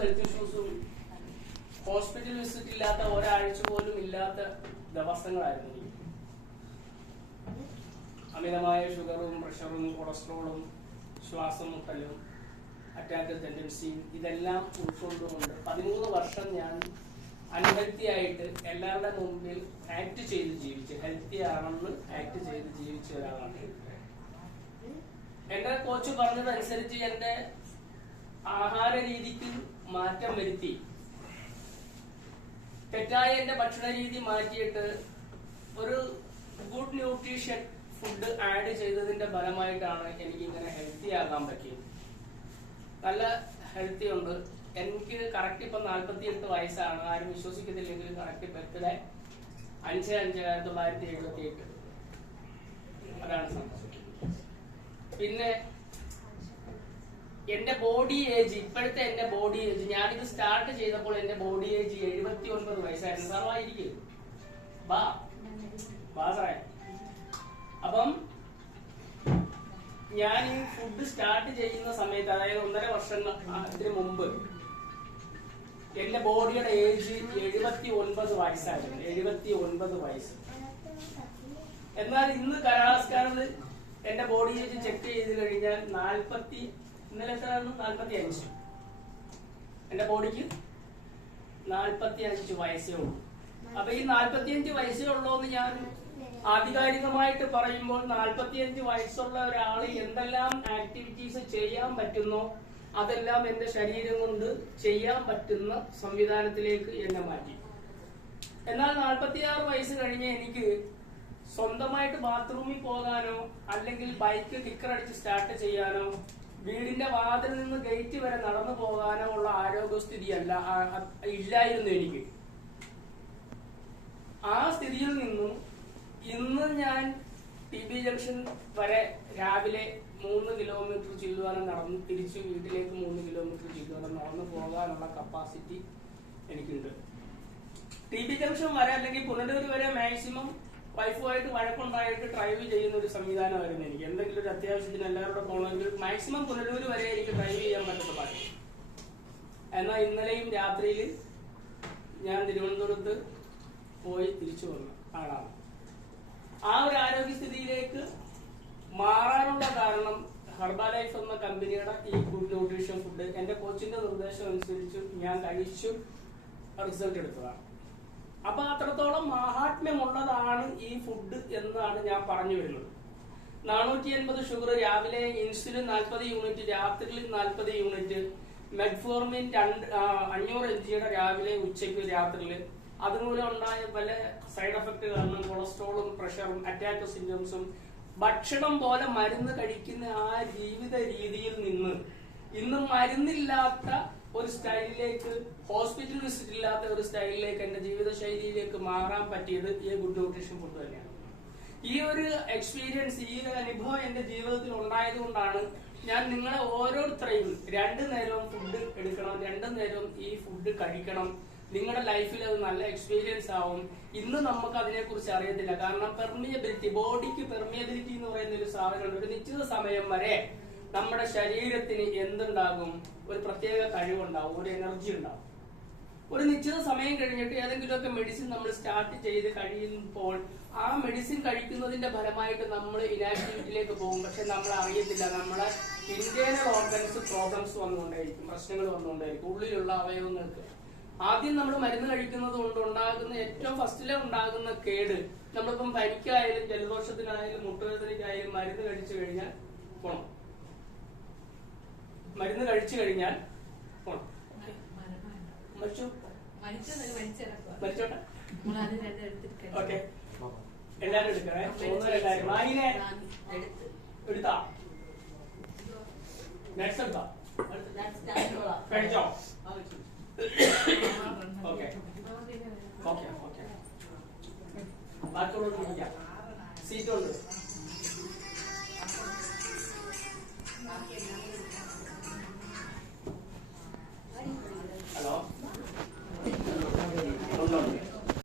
Health ഇഷ്യൂസും hospital visit ഇല്ലാത്ത ഒരാഴ്ച പോലും ഇല്ലാത്ത ദിവസങ്ങളായിരുന്നു. അമിതമായ ഷുഗറും പ്രഷറും കൊളസ്ട്രോളും ശ്വാസം മുട്ടലും അറ്റാക്ക് ടെൻഡൻസിയും ഇതെല്ലാം ഉൾക്കൊണ്ടുകൊണ്ട് 13 വർഷം ഞാൻ അൺഹെൽത്തി ആയിട്ട് എല്ലാവരുടെ മുമ്പിൽ ആക്ട് ചെയ്ത് ജീവിച്ച്, ഹെൽത്തി ആണെന്ന് ആക്ട് ചെയ്ത് ജീവിച്ച ഒരാളാണ്. എന്റെ കോച്ച് പറഞ്ഞതനുസരിച്ച് എന്റെ ആഹാര രീതിക്ക് മാറ്റം വരുത്തി, തെറ്റായ എന്റെ ഭക്ഷണ രീതി മാറ്റിയിട്ട് ഒരു ഗുഡ് ന്യൂട്രീഷൻ ഫുഡ് ആഡ് ചെയ്തതിന്റെ ഫലമായിട്ടാണ് എനിക്ക് ഇങ്ങനെ ഹെൽത്തി ആകാൻ പറ്റിയത്. നല്ല ഹെൽത്തി ഉണ്ട്. എനിക്ക് കറക്റ്റ് ഇപ്പൊ 48 വയസ്സാണ്. ആരും വിശ്വസിക്കത്തില്ലെങ്കിൽ കറക്റ്റ് ബർത്ത്ഡേ 5/5/1978 അതാണ് സംഭവം. പിന്നെ എന്റെ ബോഡി ഏജ്, ഇപ്പോഴത്തെ എന്റെ ബോഡി ഏജ്, ഞാനിത് സ്റ്റാർട്ട് ചെയ്തപ്പോൾ എന്റെ ബോഡി ഏജ് 79 വയസ്സായിരുന്നു. സാറമായിരിക്കും സാറേ. അപ്പം ഞാൻ ഈ ഫുഡ് സ്റ്റാർട്ട് ചെയ്യുന്ന സമയത്ത്, അതായത് 1.5 വർഷത്തിന് മുമ്പ് എന്റെ ബോഡിയുടെ ഏജ് 79 വയസ്സായിരുന്നു. 79 വയസ്സ്. എന്നാൽ ഇന്ന് കലാസ്കാരത് എന്റെ ബോഡി ഏജ് ചെക്ക് ചെയ്ത് കഴിഞ്ഞാൽ 40, ഇന്നലെ എത്രയാണ്? 45. എന്റെ ബോഡിക്ക് 45 വയസ്സേ ഉള്ളൂ. അപ്പൊ ഈ 45 വയസ്സേ ഉള്ളൂ എന്ന് ഞാൻ ആധികാരികമായിട്ട് പറയുമ്പോൾ 45 വയസ്സുള്ള ഒരാൾ എന്തെല്ലാം ആക്ടിവിറ്റീസ് ചെയ്യാൻ പറ്റുന്നോ അതെല്ലാം എന്റെ ശരീരം കൊണ്ട് ചെയ്യാൻ പറ്റുന്ന സംവിധാനത്തിലേക്ക് എന്നെ മാറ്റി. എന്നാൽ 46 വയസ്സ് കഴിഞ്ഞ് എനിക്ക് സ്വന്തമായിട്ട് ബാത്റൂമിൽ പോകാനോ അല്ലെങ്കിൽ ബൈക്ക് കിക്കർ അടിച്ച് സ്റ്റാർട്ട് ചെയ്യാനോ വീടിന്റെ വാതിൽ നിന്ന് ഗേറ്റ് വരെ നടന്നു പോകാനോ ഉള്ള ആരോഗ്യസ്ഥിതിയല്ല ഇല്ലായിരുന്നു എനിക്ക്. ആ സ്ഥിതിയിൽ നിന്നും ഇന്ന് ഞാൻ TB ജംഗ്ഷൻ വരെ രാവിലെ 3 കിലോമീറ്റർ ചില്ലുവാനം നടന്ന് തിരിച്ച് വീട്ടിലേക്ക് 3 കിലോമീറ്റർ ചില്ലുവാനം നടന്നു പോകാനുള്ള കപ്പാസിറ്റി എനിക്കുണ്ട്. TB ജംഗ്ഷൻ വരെ അല്ലെങ്കിൽ പുനലൂർ വരെ മാക്സിമം വൈഫുമായിട്ട് വഴക്കുണ്ടായിട്ട് ഡ്രൈവ് ചെയ്യുന്ന ഒരു സംവിധാനമായിരുന്നു എനിക്ക്. എന്തെങ്കിലും ഒരു അത്യാവശ്യത്തിന് എല്ലാവരുടെ പോകണമെങ്കിൽ മാക്സിമം പുനലൂർ വരെ എനിക്ക് ഡ്രൈവ് ചെയ്യാൻ പറ്റുന്ന പാടില്ല. എന്നാൽ ഇന്നലെയും രാത്രിയിൽ ഞാൻ തിരുവനന്തപുരത്ത് പോയി തിരിച്ചു വന്ന ആളാണ്. ആ ഒരു ആരോഗ്യസ്ഥിതിയിലേക്ക് മാറാനുള്ള കാരണം ഹെർബലൈഫ് എന്ന കമ്പനിയുടെ ഈ ഗുഡ് ന്യൂട്രീഷൻ ഫുഡ് എന്റെ കോച്ചിന്റെ നിർദ്ദേശം അനുസരിച്ച് ഞാൻ കഴിച്ചു റിസൾട്ട് എടുത്തതാണ്. അപ്പൊ അത്രത്തോളം മഹാത്മ്യമുള്ളതാണ് ഈ ഫുഡ് എന്നാണ് ഞാൻ പറഞ്ഞു വരുന്നത്. 480 ഷുഗർ, രാവിലെ ഇൻസുലിൻ 40 യൂണിറ്റ്, രാത്രിയിൽ 40 യൂണിറ്റ്, മെറ്റ്ഫോർമിൻ 500 mg രാവിലെ ഉച്ചയ്ക്ക് രാത്രിയിൽ. അതുമൂലം ഉണ്ടായ പല സൈഡ് എഫക്ട് കാരണം കൊളസ്ട്രോളും പ്രഷറും അറ്റാക്ക് സിംറ്റംസും ഭക്ഷണം പോലെ മരുന്ന് കഴിക്കുന്ന ആ ജീവിത രീതിയിൽ നിന്ന് ഇന്ന് മരുന്നില്ലാത്ത ഒരു സ്റ്റൈലിലേക്ക്, ഹോസ്പിറ്റൽ വിസിറ്റ് ഇല്ലാത്ത ഒരു സ്റ്റൈലിലേക്ക്, എന്റെ ജീവിതശൈലിയിലേക്ക് മാറാൻ പറ്റിയത് ഈ ഗുഡ് ന്യൂട്രീഷൻ ഫുഡ് തന്നെയാണ്. ഈ ഒരു എക്സ്പീരിയൻസ്, ഈ ഒരു അനുഭവം എന്റെ ജീവിതത്തിൽ ഉണ്ടായതുകൊണ്ടാണ് ഞാൻ നിങ്ങളെ ഓരോരുത്തരെയും 2 നേരവും ഫുഡ് എടുക്കണം, 2 നേരവും ഈ ഫുഡ് കഴിക്കണം. നിങ്ങളുടെ ലൈഫിൽ അത് നല്ല എക്സ്പീരിയൻസ് ആവും. ഇന്ന് നമുക്ക് അതിനെ കുറിച്ച് അറിയത്തില്ല. കാരണം പെർമിയബിലിറ്റി, ബോഡിക്ക് പെർമിയബിലിറ്റി എന്ന് പറയുന്ന ഒരു സാധനമുണ്ട്. ഒരു നിശ്ചിത സമയം വരെ നമ്മുടെ ശരീരത്തിന് എന്തുണ്ടാകും? ഒരു പ്രത്യേക കഴിവുണ്ടാവും, ഒരു എനർജി ഉണ്ടാവും. ഒരു നിശ്ചിത സമയം കഴിഞ്ഞിട്ട് ഏതെങ്കിലുമൊക്കെ മെഡിസിൻ നമ്മൾ സ്റ്റാർട്ട് ചെയ്ത് കഴിയുമ്പോൾ ആ മെഡിസിൻ കഴിക്കുന്നതിന്റെ ഫലമായിട്ട് നമ്മൾ ഇനാക്ടിവിറ്റിയിലേക്ക് പോകും. പക്ഷെ നമ്മൾ അറിയത്തില്ല, നമ്മളെ ഇന്റേണൽ ഓർഗൻസ് പ്രോബ്ലംസ് വന്നുകൊണ്ടേയിരിക്കും, പ്രശ്നങ്ങൾ വന്നുകൊണ്ടേയിരിക്കും ഉള്ളിലുള്ള അവയവങ്ങൾക്ക്. ആദ്യം നമ്മൾ മരുന്ന് കഴിക്കുന്നത് കൊണ്ട് ഉണ്ടാകുന്ന ഏറ്റവും ഫസ്റ്റിലെ ഉണ്ടാകുന്ന കേട്, നമ്മളിപ്പം പനിക്കായാലും ജലദോഷത്തിനായാലും മുട്ടുവേദനയ്ക്കായാലും മരുന്ന് കഴിച്ചു കഴിഞ്ഞാൽ പോണം. മരുന്ന് കഴിച്ചു കഴിഞ്ഞാൽ പോണം. മരിച്ചോട്ടെ. ഓക്കെ, എല്ലാരും എടുക്കണേ. 1 കാര്യം വാങ്ങിനെ എടുത്താ നെക്സ്റ്റ് എടുത്താ കഴിച്ചോ? Okay okay okay. ബാക്കിയുള്ളത് ഇരിക്കാം, സീറ്റുണ്ട്.